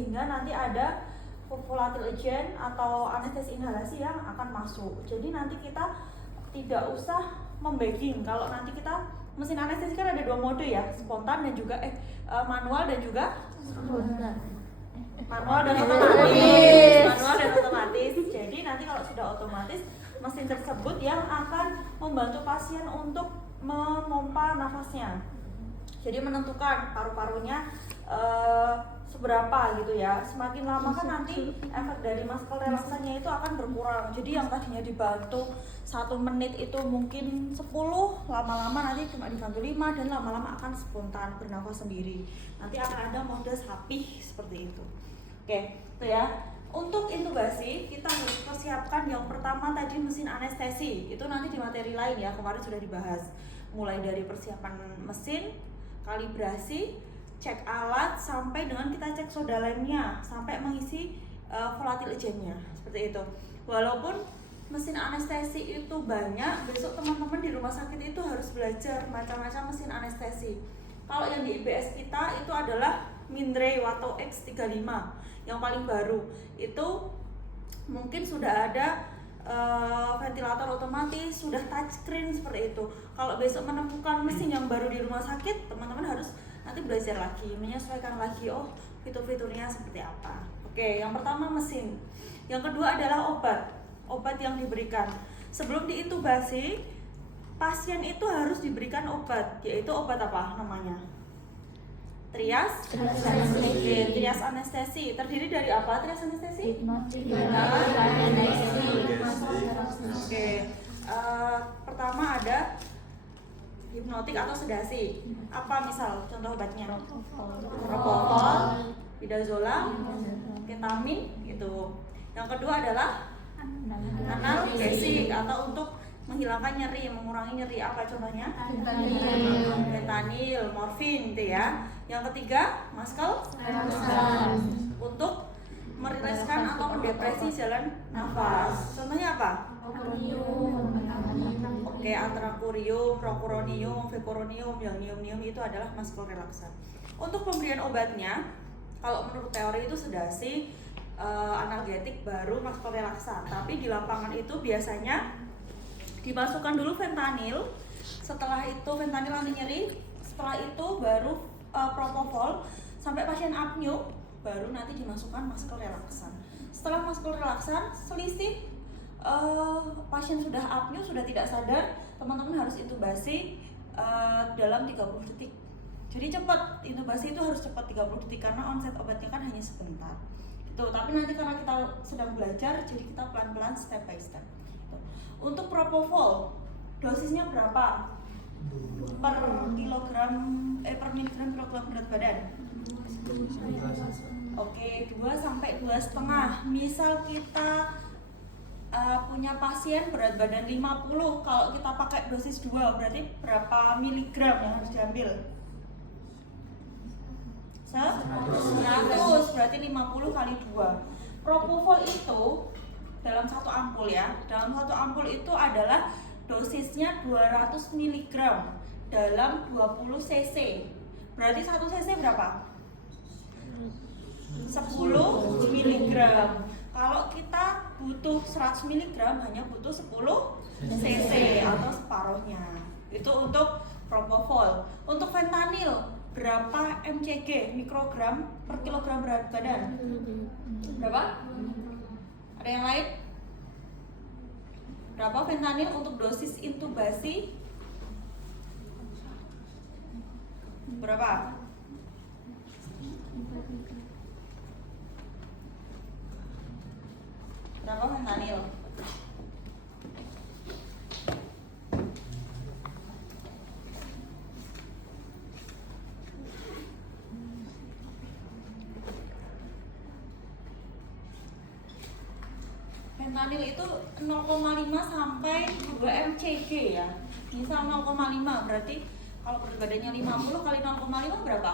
sehingga nanti ada volatile agent atau anestesi inhalasi yang akan masuk. Jadi nanti kita tidak usah membagging. Kalau nanti kita mesin anestesi kan ada 2 mode ya, spontan dan juga manual dan juga manual dan otomatis. Jadi nanti kalau sudah otomatis, mesin tersebut yang akan membantu pasien untuk memompa nafasnya. Jadi menentukan paru-parunya seberapa gitu ya. Semakin lama kan nanti efek dari masker relaksannya itu akan berkurang. Jadi yang tadinya dibantu 1 menit itu mungkin 10, lama-lama nanti cuma dibantu 5 dan lama-lama akan spontan bernafas sendiri. Nanti akan ada mode sapih seperti itu. Oke, itu ya. Untuk intubasi kita harus persiapkan yang pertama tadi mesin anestesi. Itu nanti di materi lain ya, kemarin sudah dibahas. Mulai dari persiapan mesin, kalibrasi, cek alat, sampai dengan kita cek soda lemnya, sampai mengisi volatile agentnya, seperti itu. Walaupun mesin anestesi itu banyak, besok teman-teman di rumah sakit itu harus belajar macam-macam mesin anestesi. Kalau yang di IBS kita itu adalah Mindray Wato X35 yang paling baru. Itu mungkin sudah ada ventilator otomatis, sudah touchscreen seperti itu. Kalau besok menemukan mesin yang baru di rumah sakit, teman-teman harus nanti belajar lagi, menyesuaikan lagi, oh fitur-fiturnya seperti apa. Oke, yang pertama mesin. Yang kedua adalah obat yang diberikan. Sebelum diintubasi, pasien itu harus diberikan obat, yaitu obat apa namanya? Trias anestesi. Terdiri dari apa trias anestesi? Oke. Pertama ada hipnotik atau sedasi. Apa misal contoh obatnya? Propofol, midazolam, ketamin gitu. Yang kedua adalah analgesik atau untuk menghilangkan nyeri, mengurangi nyeri. Apa contohnya? Fentanyl, morfin gitu ya. Yang ketiga, muscle untuk merilekskan atau mendepresi jalan nafas. Contohnya apa? Oke, atracurium, procuronium, vecoronium, yang nium itu adalah muscle relaksan. Untuk pemberian obatnya, kalau menurut teori itu sedasi, analgetik, baru muscle relaksan. Tapi di lapangan itu biasanya dimasukkan dulu fentanyl, setelah itu fentanyl anti nyeri, setelah itu baru propofol, sampai pasien apneu, baru nanti dimasukkan masker relaksan. Setelah masker relaksan, selisih pasien sudah apneu, sudah tidak sadar, teman-teman harus intubasi dalam 30 detik. Jadi cepat, intubasi itu harus cepat 30 detik karena onset obatnya kan hanya sebentar. Gitu. Tapi nanti karena kita sedang belajar, jadi kita pelan-pelan step by step. Gitu. Untuk propofol, dosisnya berapa? Per miligram kilogram berat badan. Oke, 2 sampai 2,5. Misal kita punya pasien berat badan 50, kalau kita pakai dosis 2 berarti berapa miligram yang harus diambil? 100, berarti 50 kali 2. Propofol itu dalam 1 ampul ya. Dalam 1 ampul itu adalah dosisnya 200 mg dalam 20 cc. Berarti 1 cc berapa? 10 mg. Kalau kita butuh 100 mg hanya butuh 10 cc atau separuhnya. Itu untuk propofol. Untuk fentanyl berapa mcg, mikrogram per kilogram berat badan? Berapa? Ada yang lain? Berapa fentanyl untuk dosis intubasi? Berapa? Berapa fentanyl? Fentanyl itu 0,5 sampai 2 mcg ya. Misal 0,5 berarti kalau berat badannya 50 kali 0,5 berapa?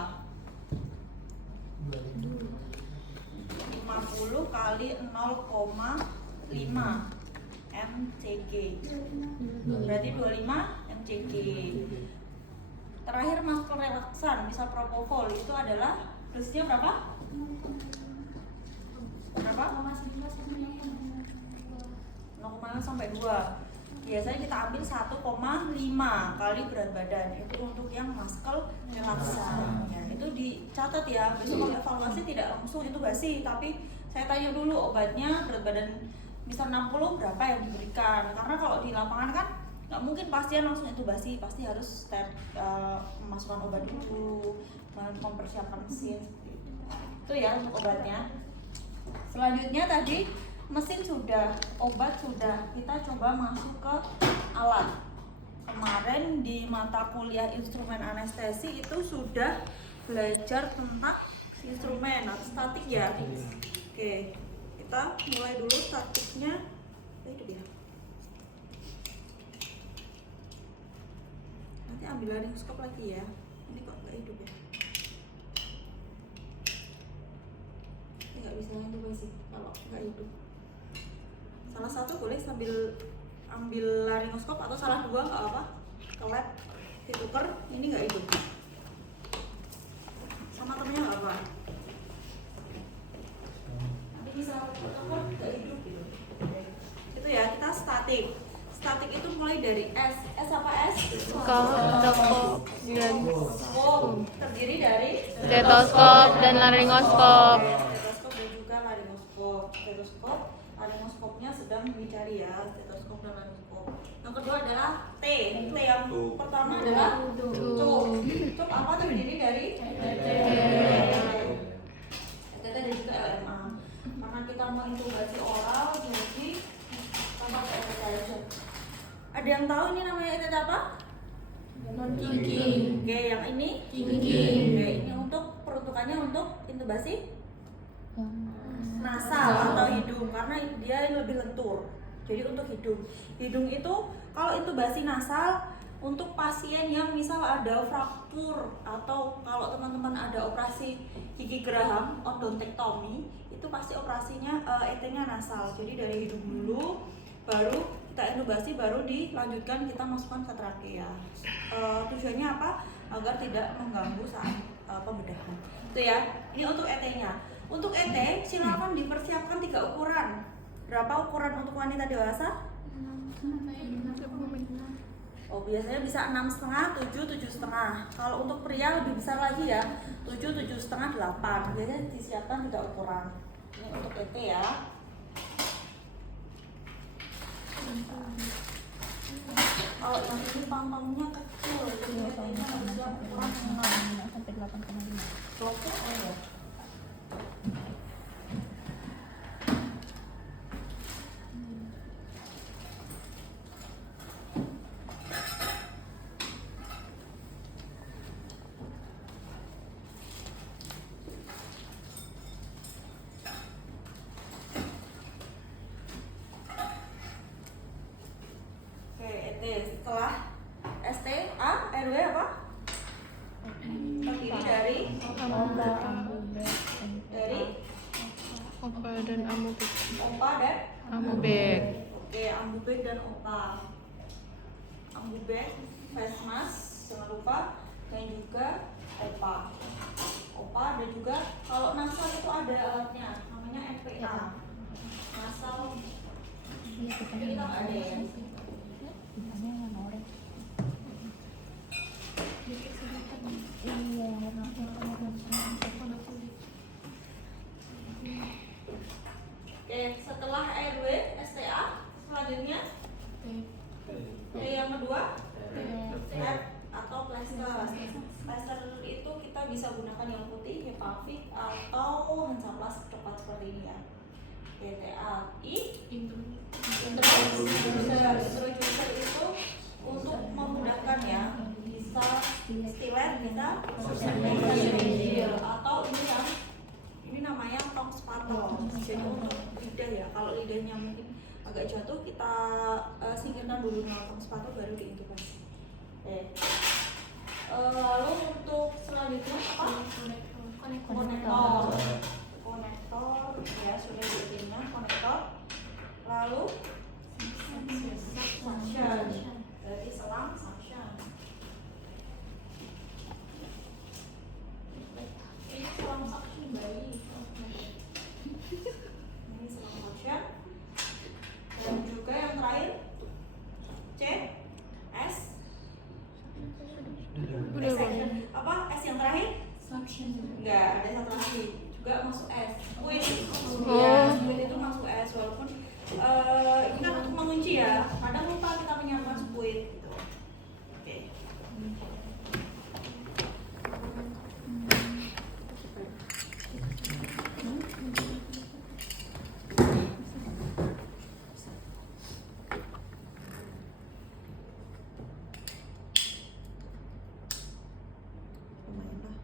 50 kali 0,5 mcg. Berarti 25 mcg. Terakhir masker relaksan, misal propofol itu adalah dosisnya berapa? 2. Biasanya kita ambil 1,5 kali berat badan. Itu untuk yang muscle relaxer. Ya, itu dicatat ya. Besok kalau evaluasi tidak langsung intubasi, tapi saya tanya dulu obatnya berat badan misal 60 berapa yang diberikan. Karena kalau di lapangan kan nggak mungkin pasien langsung intubasi, pasti harus memasukkan obat dulu, mempersiapkan mesin. Itu ya untuk obatnya. Selanjutnya tadi mesin sudah, obat sudah, kita coba masuk ke alat. Kemarin di mata kuliah instrumen anestesi itu sudah belajar tentang instrumen atau statik ya. Oke, kita mulai dulu statiknya. Itu dia. Nanti ambil larynxoscope lagi ya. Ini kok nggak hidup ya? Ini nggak bisa intubasi kalau nggak hidup. Salah satu boleh sambil ambil larynxoscope atau salah dua nggak apa, ke lab dituker. Ini nggak hidup, sama temennya nggak apa, nanti bisa tuker nggak hidup gitu. Itu ya, kita statik. Statik itu mulai dari S apa S? Stetoskop Terdiri dari stetoskop dan laryngoskop. Stetoskop dan juga laryngoskop. Stetoskop, laryngoskopnya sedang dicari ya, stetoskop dan laryngoskop. Yang kedua adalah T. T yang pertama adalah cuk. Cuk apa terdiri dari TT dan juga LMA. Karena kita mau intubasi oral, jadi tambah TT aja. Ada yang tahu ini namanya TT apa? King. Oke, yang ini King. Oke, ini untuk peruntukannya untuk intubasi nasal atau hidung, karena dia lebih lentur. Jadi untuk hidung itu kalau intubasi nasal untuk pasien yang misal ada fraktur atau kalau teman-teman ada operasi gigi geraham odontektomi, itu pasti operasinya ET-nya nasal. Jadi dari hidung dulu, baru kita intubasi, baru dilanjutkan kita masukkan ke trakea. Tujuannya apa? Agar tidak mengganggu saat pembedahan. Itu ya. Ini untuk ET-nya. Untuk ET silakan dipersiapkan 3 ukuran. Berapa ukuran untuk wanita dewasa? Oh, biasanya bisa 6,5, 7, 7,5. Kalau untuk pria lebih besar lagi ya, 7, 7,5, 8. Biasanya disiapkan 3 ukuran. Ini untuk ET ya. Kalau yang ini pangpangnya kecil, jadi ET-nya harusnya ukuran 6 sampai 8,5. Oke, ya. Setelah ST, A, RW apa? Terdiri dari Opa dan amubek. Opa dan Amubek. Oke, ambubek dan opa. Ambubek, face mask, jangan lupa, dan juga opa. Opa dan juga kalau nasal itu ada alatnya, namanya NPA. Nasal, tapi kita nggak ada ya. Oke, setelah RW, STA, selanjutnya T yang kedua, F atau plaster. Plaster itu kita bisa gunakan yang putih, Hepavik atau Hansaplast cepat seperti ini ya. TAI, introducer itu untuk memudahkan ya, bisa stilet kita atau ini namanya tong spatel. Jadi untuk lidah ya, kalau lidahnya mungkin agak jatuh, kita singkirkan dulu dengan tong spatel baru diintubasi. Lalu untuk selanjutnya apa? Konektor ya, sudah bikinnya konektor. Lalu suction, berarti selang suction. Ini selang suction bayi. Ini selang suction. Dan juga yang terakhir juga masuk es. Squid, Oh. ya, squid itu masuk es walaupun ini kan untuk mengunci ya. Kadang lupa kita menyiapkan squid gitu. Oke. Lumayan lah.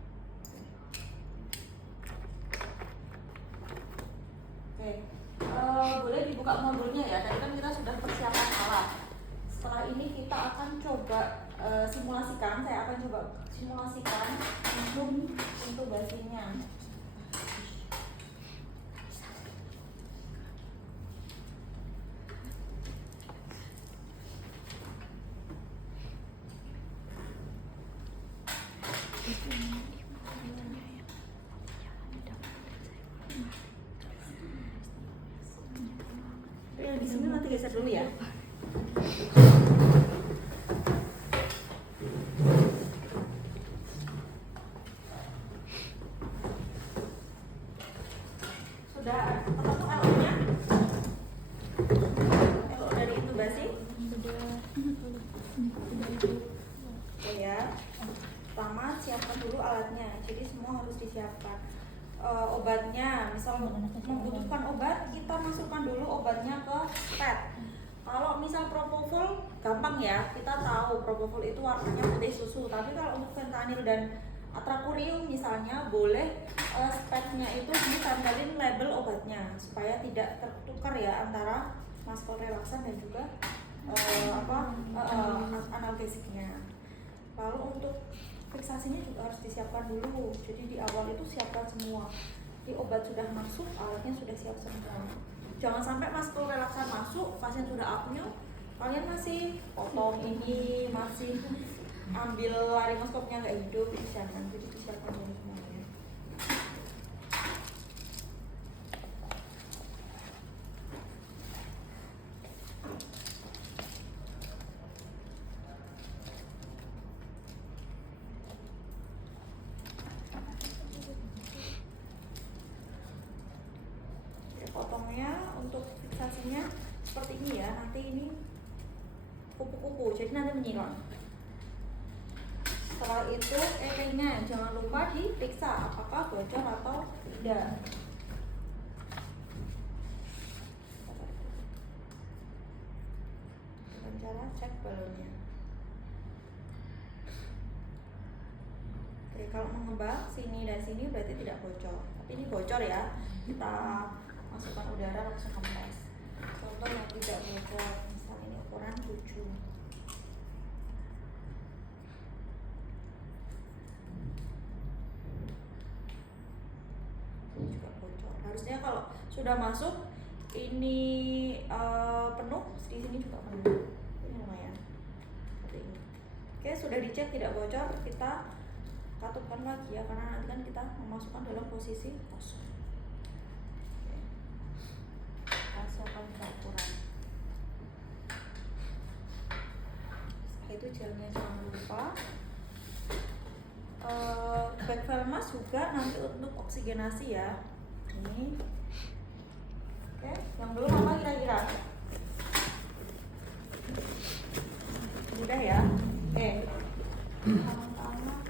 Oke, boleh dibuka modulnya ya. Tadi kan kita sudah persiapan alat. Setelah ini kita akan coba simulasikan. Saya akan coba simulasikan untuk basinya. Yang di sini nanti geser dulu ya. Sudah ketemu eloknya? Elok dari intubasi? Oke ya. Pertama siapkan dulu alatnya. Jadi semua harus disiapkan. Obatnya, misal membutuhkan obat, kita masukkan dulu obatnya ke pet. Kalau misal propofol, gampang ya, kita tahu propofol itu warnanya putih susu. Tapi kalau untuk fentanyl dan atrakurium misalnya, boleh petnya itu ditempelin label obatnya supaya tidak tertukar ya antara maskot relaksan dan juga analgesiknya. Lalu untuk fiksasinya juga harus disiapkan dulu. Jadi di awal itu siapkan semua. Di obat sudah masuk, alatnya sudah siap semua. Jangan sampai maskot relaksan masuk, pasien sudah apnea, kalian masih potong ini, masih ambil laringoskopnya nggak hidup, itu jangan. Jadi disiapkan dulu semuanya. Potongnya untuk fiksasinya seperti ini ya, nanti ini kupu-kupu jadi nanti menyilang. Setelah itu nya jangan lupa diperiksa apakah bocor atau tidak dengan cara cek balonnya. Oke, kalau mengembang sini dan sini berarti tidak bocor, tapi ini bocor ya, kita masukkan udara langsung kempes. Contoh yang tidak bocor, misalnya ini ukuran 7. Ini juga bocor. Harusnya kalau sudah masuk ini penuh, di sini juga penuh. Ini lumayan. Seperti ini. Oke, sudah dicek tidak bocor, kita katupkan lagi ya, karena nanti kan kita memasukkan dalam posisi kosong. Siapkan ukuran. Setelah itu gelnya jangan lupa. Back valve mask juga nanti untuk oksigenasi ya. Ini. Oke, yang belum apa kira-kira? Sudah ya. Oke. Tangan-tangan.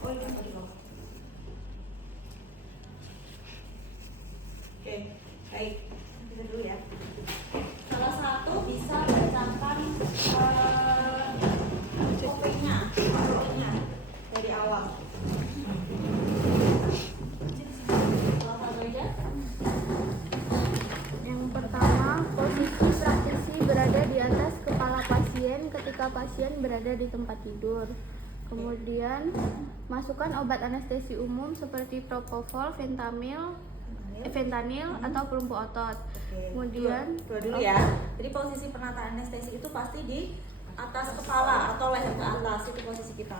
Oh iya tadi loh. Oke, baik. Kita dulu ya. Salah satu bisa bacakan OP-nya dari awal. Salah satu aja. Yang pertama, posisi praktisi berada di atas kepala pasien ketika pasien berada di tempat tidur. Kemudian, masukkan obat anestesi umum seperti propofol, fentanyl atau pelumpuh otot. Oke. Kemudian dua dulu ya. Jadi posisi penataan anestesi itu pasti di atas kepala atau leher ke atas, itu posisi kita.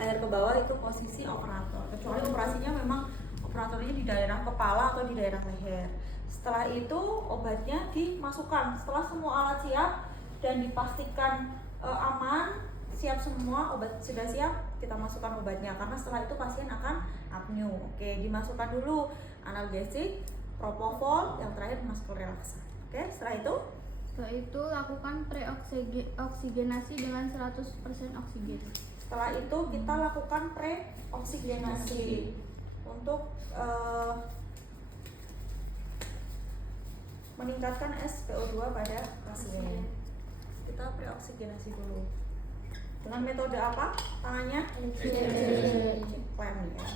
Leher ke bawah itu posisi operator. Kecuali operasinya memang operatornya di daerah kepala atau di daerah leher. Setelah itu obatnya dimasukkan. Setelah semua alat siap dan dipastikan aman, siap semua, obat sudah siap, kita masukkan obatnya karena setelah itu pasien akan apneu. Oke, dimasukkan dulu analgesik, propofol, yang terakhir muscle relaxant. Oke, setelah itu lakukan preoksigenasi dengan 100% oksigen. Setelah itu kita lakukan preoksigenasi untuk meningkatkan SpO2 pada pasien. Kita preoksigenasi dulu. Dengan metode apa? Tangannya klem ya.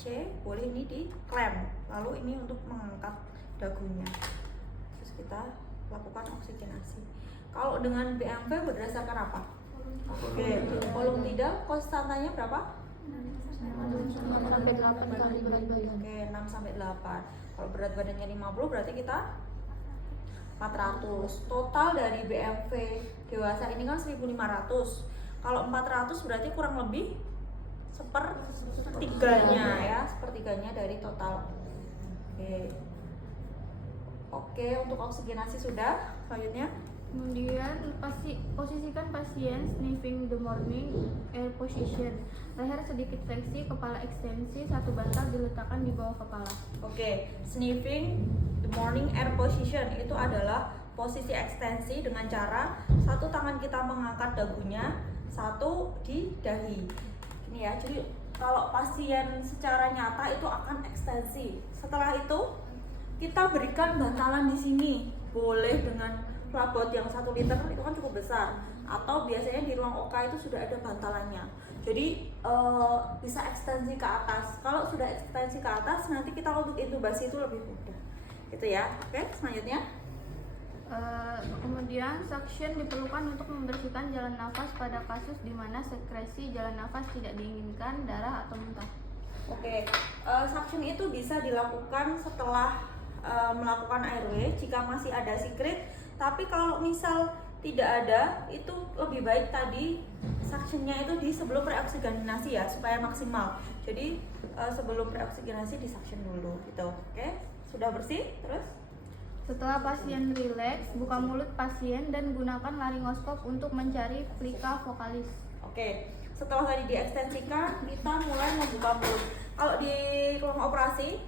C boleh ini di klem. Lalu ini untuk mengangkat dagunya. Terus kita lakukan oksigenasi. Kalau dengan BMV berdasarkan apa? Oke, volume tidal konstantanya berapa? 6-8 kali berat badan. Oke, 6 sampai 8. Kalau berat badannya 50 berarti kita 400. Total dari BMV dewasa ini kan 1500. Kalau 400 berarti kurang lebih sepertiganya ya, sepertiganya dari total. Oke, untuk oksigenasi sudah. Selanjutnya Kemudian posisikan pasien sniffing the morning air position. Leher sedikit fleksi, kepala ekstensi, satu bantal diletakkan di bawah kepala. Oke, sniffing the morning air position itu adalah posisi ekstensi dengan cara satu tangan kita mengangkat dagunya, satu di dahi. Ini ya, jadi kalau pasien secara nyata itu akan ekstensi. Setelah itu kita berikan bantalan di sini, boleh dengan labot yang 1 liter itu kan cukup besar, atau biasanya di ruang OK itu sudah ada bantalannya. Jadi bisa ekstensi ke atas. Kalau sudah ekstensi ke atas, nanti kita untuk intubasi itu lebih mudah. Itu ya. Oke, selanjutnya. Kemudian suction diperlukan untuk membersihkan jalan nafas pada kasus di mana sekresi jalan nafas tidak diinginkan, darah atau muntah. Oke, suction itu bisa dilakukan setelah melakukan airway jika masih ada secret. Tapi kalau misal tidak ada, itu lebih baik tadi suctionnya itu di sebelum preoksigenasi ya, supaya maksimal. Jadi sebelum preoksigenasi di suction dulu gitu. Oke, sudah bersih. Terus Setelah pasien rileks, buka mulut pasien dan gunakan laringoskop untuk mencari plika vokalis. oke, setelah tadi diekstensikan, kita mulai membuka mulut. Kalau di ruang operasi,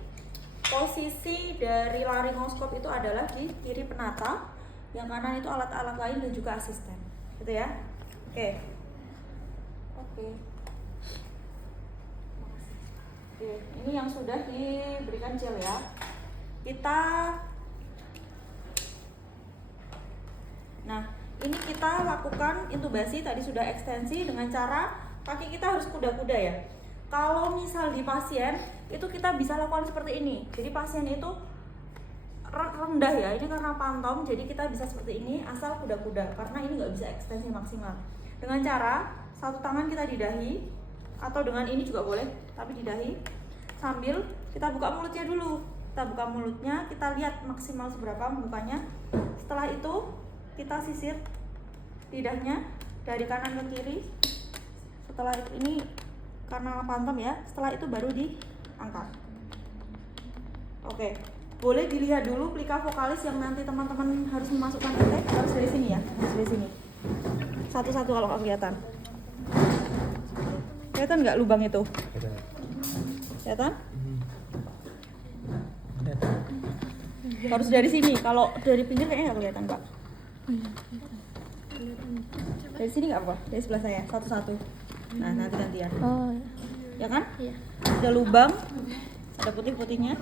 posisi dari laringoskop itu adalah di kiri penata, yang kanan itu alat-alat lain dan juga asisten, gitu ya. Oke. Ini yang sudah diberikan gel ya. Ini kita lakukan intubasi, tadi sudah ekstensi dengan cara kaki kita harus kuda-kuda ya. Kalau misal di pasien itu kita bisa lakukan seperti ini. Jadi pasien itu rendah ya, ini karena pantom, jadi kita bisa seperti ini asal kuda-kuda, karena ini nggak bisa ekstensi maksimal. Dengan cara satu tangan kita di dahi, atau dengan ini juga boleh, tapi di dahi, sambil kita buka mulutnya dulu. Kita buka mulutnya, kita lihat maksimal seberapa mukanya. Setelah itu kita sisir lidahnya dari kanan ke kiri. Setelah itu, ini karena pantom ya, setelah itu baru diangkat. Oke, boleh dilihat dulu plika vokalis yang nanti teman-teman harus memasukkan titik, harus dari sini ya, harus dari sini. Satu-satu kalau nggak kelihatan. Kelihatan nggak lubang itu? Kelihatan? Harus dari sini, kalau dari pinggir kayaknya nggak kelihatan Pak. Dari sini nggak apa? Dari sebelah saya, satu-satu. Nah, nanti gantian. Oh, Ya kan? iya. Ada lubang, ada putih-putihnya.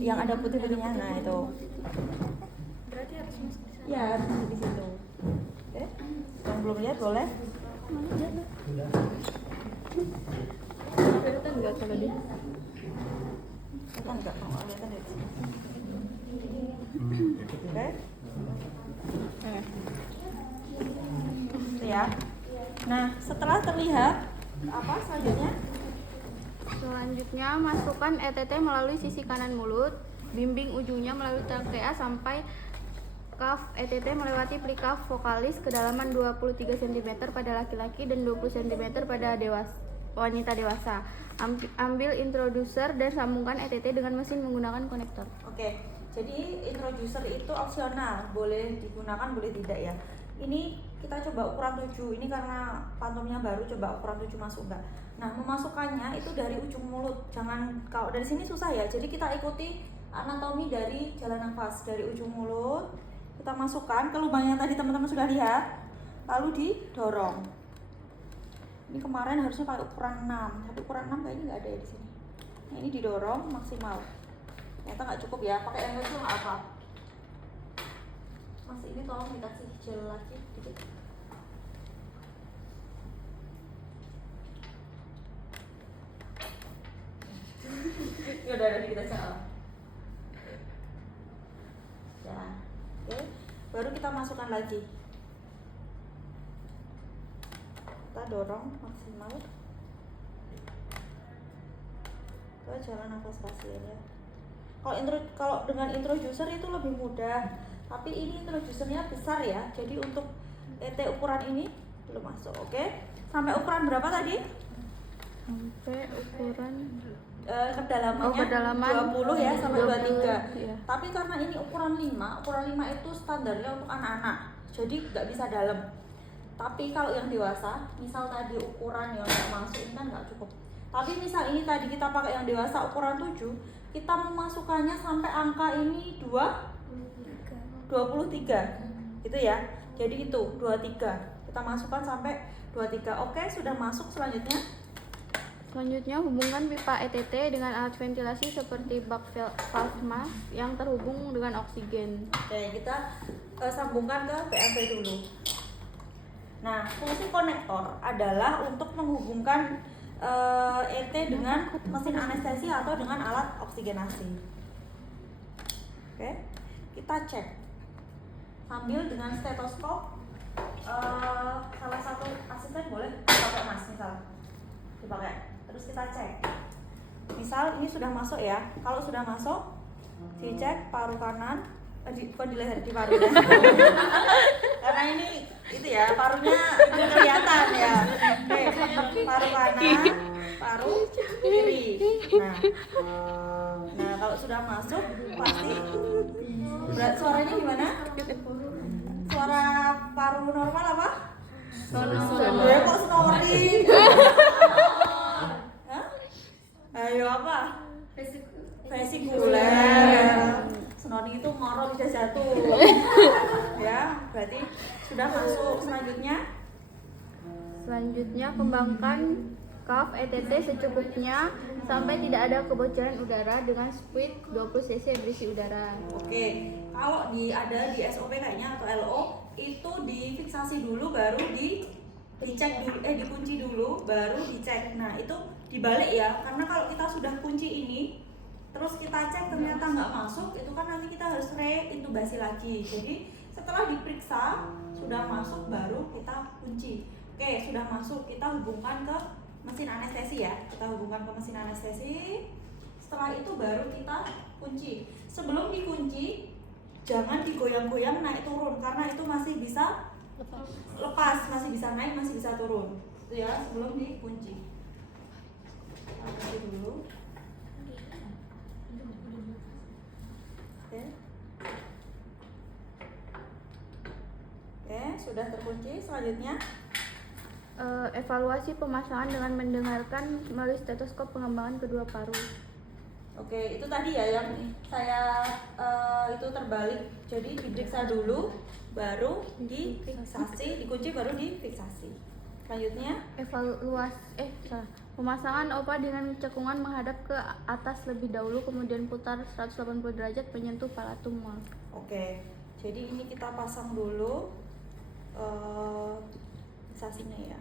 Yang ada putih-putihnya, nah itu. Berarti harus masuk di sana. Ya, harus masuk di situ. Oke. Yang belum lihat boleh. Kelihatan nggak kalau dia? Kelihatan nggak? Kalau nggak kelihatan dari sini. Oke. Itu ya. Nah, setelah terlihat apa selanjutnya? Selanjutnya, masukkan ETT melalui sisi kanan mulut, bimbing ujungnya melalui trakea sampai kaf ETT melewati plikaf vokalis kedalaman 23 cm pada laki-laki dan 20 cm pada wanita dewasa. Ambil introducer dan sambungkan ETT dengan mesin menggunakan konektor. Oke, jadi introducer itu opsional, boleh digunakan boleh tidak ya. Ini kita coba ukuran 7, ini karena pantomnya baru, coba ukuran 7 masuk enggak. Nah, memasukkannya itu dari ujung mulut, jangan, kalau dari sini susah ya, jadi kita ikuti anatomi dari jalan nafas, dari ujung mulut kita masukkan ke lubang yang tadi teman-teman sudah lihat, lalu didorong. Ini kemarin harusnya pakai ukuran 6, tapi ukuran 6 kayaknya nggak ada ya di sini. Nah, ini didorong maksimal. Ternyata nggak cukup ya, pakai yang kecil nggak apa. Mas ini tolong dikasih gel lagi dikit. Ya udah kita salah. Ya, oke. Baru kita masukkan lagi. Kita dorong maksimal ke jalan nafas pasien ya. Kalau dengan introducer itu lebih mudah, tapi ini introducernya besar ya, jadi untuk ET ukuran ini belum masuk. Oke, sampai ukuran berapa tadi? Sampai ukuran Kedalamannya kedalaman 20 ya sampai 23. iya. Tapi karena ini ukuran 5 itu standarnya untuk anak-anak, jadi nggak bisa dalam. Tapi kalau yang dewasa, misal tadi ukuran yang nggak masuk ini kan nggak cukup. Tapi misal ini tadi kita pakai yang dewasa ukuran 7, kita memasukkannya sampai angka ini 23 gitu ya. Jadi itu 23, kita masukkan sampai 23. Oke, sudah masuk. Selanjutnya hubungkan pipa ETT dengan alat ventilasi seperti bak valve mask yang terhubung dengan oksigen. Oke, kita sambungkan ke PMP dulu. Nah, fungsi konektor adalah untuk menghubungkan ET dengan mesin anestesi atau dengan alat oksigenasi. Oke, kita cek sambil dengan stetoskop. Salah satu asisten boleh pakai mas, misal dipakai. Terus kita cek. Misal ini sudah masuk ya. Kalau sudah masuk, dicek paru kanan, bukan di leher, di paru ya. Karena ini itu ya, parunya kelihatan ya. Oke, paru kanan, paru kiri. Nah, kalau sudah masuk pasti berat suaranya gimana? Suara paru normal apa? Ya kok snoring? Hah? Ayo apa? Vesikuler. Snoring itu ngorok bisa jatuh. Ya, berarti sudah masuk. Selanjutnya kembangkan kaf ETT secukupnya sampai tidak ada kebocoran udara dengan speed 20 cc berisi udara. Oke, kalau ada di SOP kayaknya atau LO itu difiksasi dulu baru dicek dulu, dikunci dulu baru dicek. Nah, itu dibalik ya, karena kalau kita sudah kunci ini terus kita cek ternyata nggak masuk, itu kan nanti kita harus reintubasi lagi. Jadi setelah diperiksa sudah masuk baru kita kunci. Oke, sudah masuk, kita hubungkan ke mesin anestesi ya. Kita hubungkan ke mesin anestesi. Setelah itu baru kita kunci. Sebelum dikunci jangan digoyang-goyang naik turun, karena itu masih bisa lepas, masih bisa naik, masih bisa turun. Itu ya, sebelum dikunci. Kita kunci dulu. Oke, sudah terkunci. Selanjutnya evaluasi pemasangan dengan mendengarkan melalui stetoskop pengembangan kedua paru. Oke, itu tadi ya yang saya itu terbalik. Jadi diperiksa dulu, baru difiksasi, dikunci baru difiksasi. Selanjutnya pemasangan OPA dengan cekungan menghadap ke atas lebih dahulu, kemudian putar 180 derajat menyentuh palatum. Oke, jadi ini kita pasang dulu fiksasinya ya.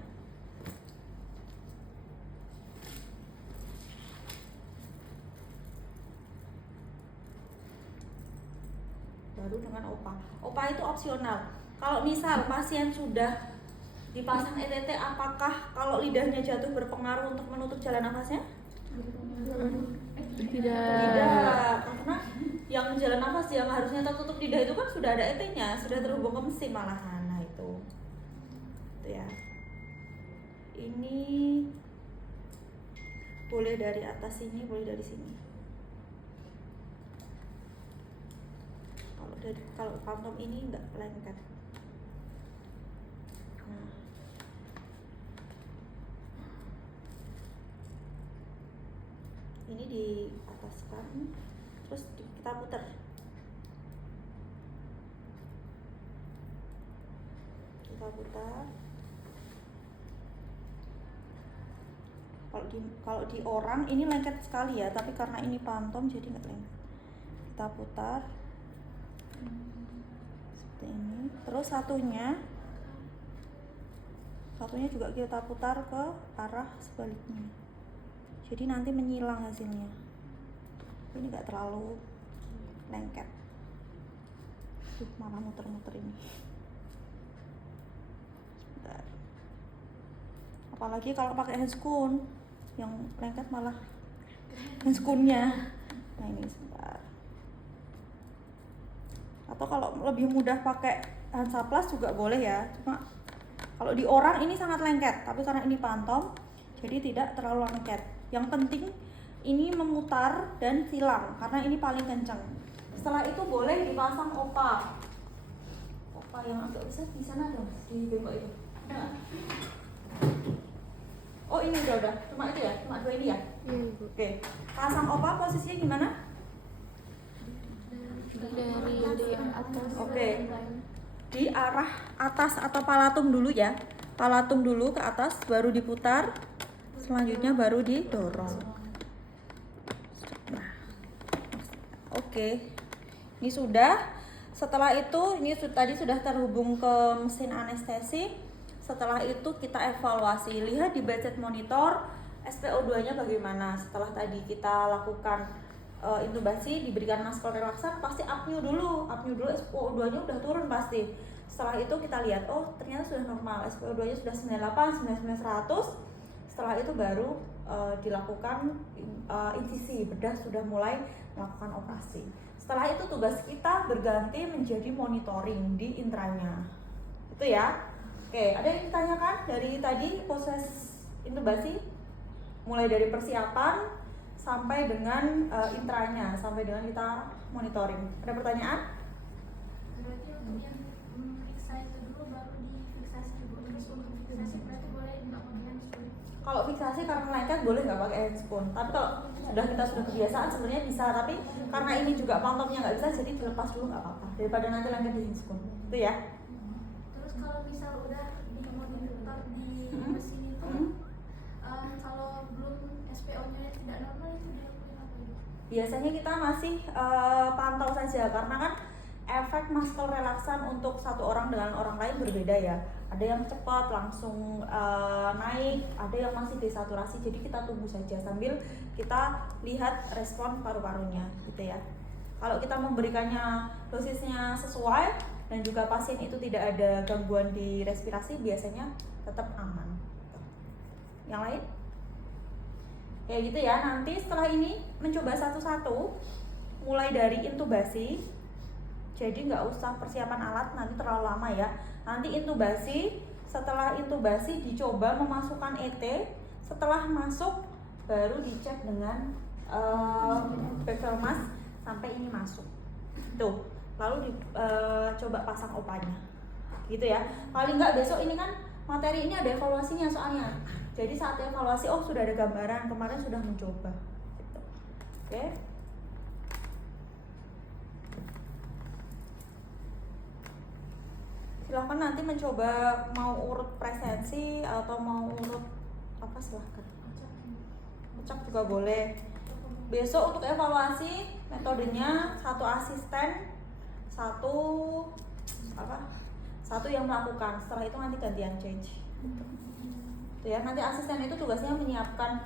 Baru dengan OPA. OPA itu opsional. Kalau misal pasien sudah dipasang ETT, apakah kalau lidahnya jatuh berpengaruh untuk menutup jalan nafasnya? Tidak. Tidak, karena yang jalan saluran nafas yang harusnya tertutup lidah itu kan sudah ada ET-nya, sudah terhubung ke mesin malahan. Nah itu ya. Ini boleh dari atas sini, boleh dari sini. Kalau pantom ini enggak lengket. Nah. Ini di ataskan, terus kita putar. Kita putar. Kalau di orang ini lengket sekali ya, tapi karena ini pantom jadi nggak lengket. Kita putar seperti ini. Terus satunya juga kita putar ke arah sebaliknya. Jadi nanti menyilang hasilnya. Ini nggak terlalu lengket. Malah muter-muter ini. Sebentar. Apalagi kalau pakai handscoon, yang lengket malah handscoonnya. Nah ini sebentar. Atau kalau lebih mudah pakai Hansaplast juga boleh ya. Cuma kalau di orang ini sangat lengket, tapi karena ini pantom, jadi tidak terlalu lengket. Yang penting ini memutar dan silang karena ini paling kencang. Setelah itu boleh dipasang opa yang agak besar di sana dong, di bengkok itu. Nah. Oh ini udah, cuma itu ya, cuma dua ini ya. Oke, pasang opa posisinya gimana? Dari atas. Oke, di arah atas atau palatum dulu ya. Palatum dulu ke atas, baru diputar. Selanjutnya baru didorong. Nah, oke, ini sudah. Setelah itu, ini tadi sudah terhubung ke mesin anestesi. Setelah itu kita evaluasi. Lihat di bedside monitor SpO2-nya bagaimana. Setelah tadi kita lakukan intubasi, diberikan masker relaksan, pasti apnea dulu SpO2-nya udah turun pasti. Setelah itu kita lihat, oh ternyata sudah normal, SpO2-nya sudah 98, 99, 100. Setelah itu baru dilakukan insisi, bedah sudah mulai melakukan operasi. Setelah itu tugas kita berganti menjadi monitoring di intranya. Itu ya. Oke, ada yang ditanyakan dari tadi proses intubasi? Mulai dari persiapan sampai dengan intranya, sampai dengan kita monitoring. Ada pertanyaan? Berarti untuk yang periksa itu dulu baru difiksasi dulu. Terus untuk fiksasi berarti boleh nggak pakai handscoon? Kalau fiksasi karena lengket boleh nggak pakai handscoon. Tapi kalau kita sudah kebiasaan sebenarnya bisa. Tapi karena ini juga pantomnya nggak bisa, jadi dilepas dulu nggak apa-apa. Daripada nanti lengket di handscoon. Itu ya. Terus kalau misal udah dimonitor di mesin itu, kalau belum SPO-nya tidak normal itu dilakukan apa itu? Biasanya kita masih pantau saja karena kan efek masker relaksan untuk satu orang dengan orang lain berbeda ya. Ada yang cepat langsung naik, ada yang masih desaturasi. Jadi kita tunggu saja sambil kita lihat respon paru-parunya gitu ya. Kalau kita memberikannya dosisnya sesuai dan juga pasien itu tidak ada gangguan di respirasi, biasanya tetap aman. Yang lain? Kayak gitu ya. Nanti setelah ini mencoba satu-satu, mulai dari intubasi. Jadi nggak usah persiapan alat, nanti terlalu lama ya. Nanti intubasi, setelah intubasi dicoba memasukkan ET. Setelah masuk, baru dicek dengan bevel mask sampai ini masuk. Tuh, lalu coba pasang opanya. Gitu ya. Paling nggak besok ini kan materi ini ada evaluasinya soalnya. Jadi saat evaluasi, oh sudah ada gambaran, kemarin sudah mencoba. Gitu. Oke. Silahkan nanti mencoba mau urut presensi atau mau urut apa, silahkan. Ucap juga boleh. Besok untuk evaluasi metodenya satu asisten, satu yang melakukan. Setelah itu nanti gantian change. Tuh ya, nanti asisten itu tugasnya menyiapkan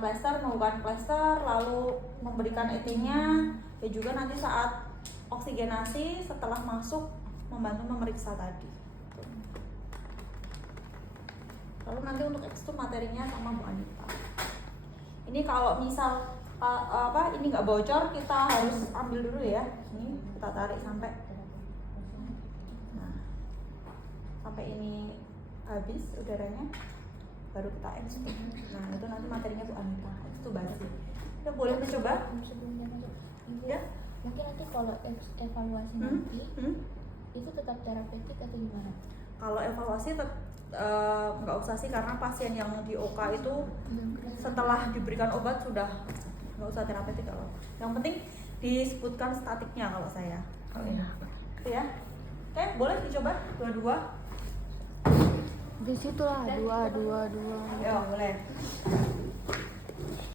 plester, melakukan plester, lalu memberikan ET-nya, dan juga nanti saat oksigenasi setelah masuk membantu memeriksa tadi. Lalu nanti untuk ekstur materinya sama Bu Anita. Ini kalau misal ini nggak bocor, kita harus ambil dulu ya. Ini kita tarik sampai, nah, sampai ini habis udaranya, baru kita ekspor. Nah itu nanti materinya Bu Anita, itu basi. Kita boleh dicoba? Sebelumnya masuk Ibu, Ya. mungkin nanti kalau evaluasi nanti itu tetap terapeutik atau gimana? Kalau evaluasi nggak usah sih, karena pasien yang di OK itu setelah diberikan obat sudah nggak usah terapeutik. Kalau yang penting disebutkan statiknya kalau saya. Kalau ini, itu ya. Oke, boleh dicoba dua-dua. Di situlah dua. Ya boleh.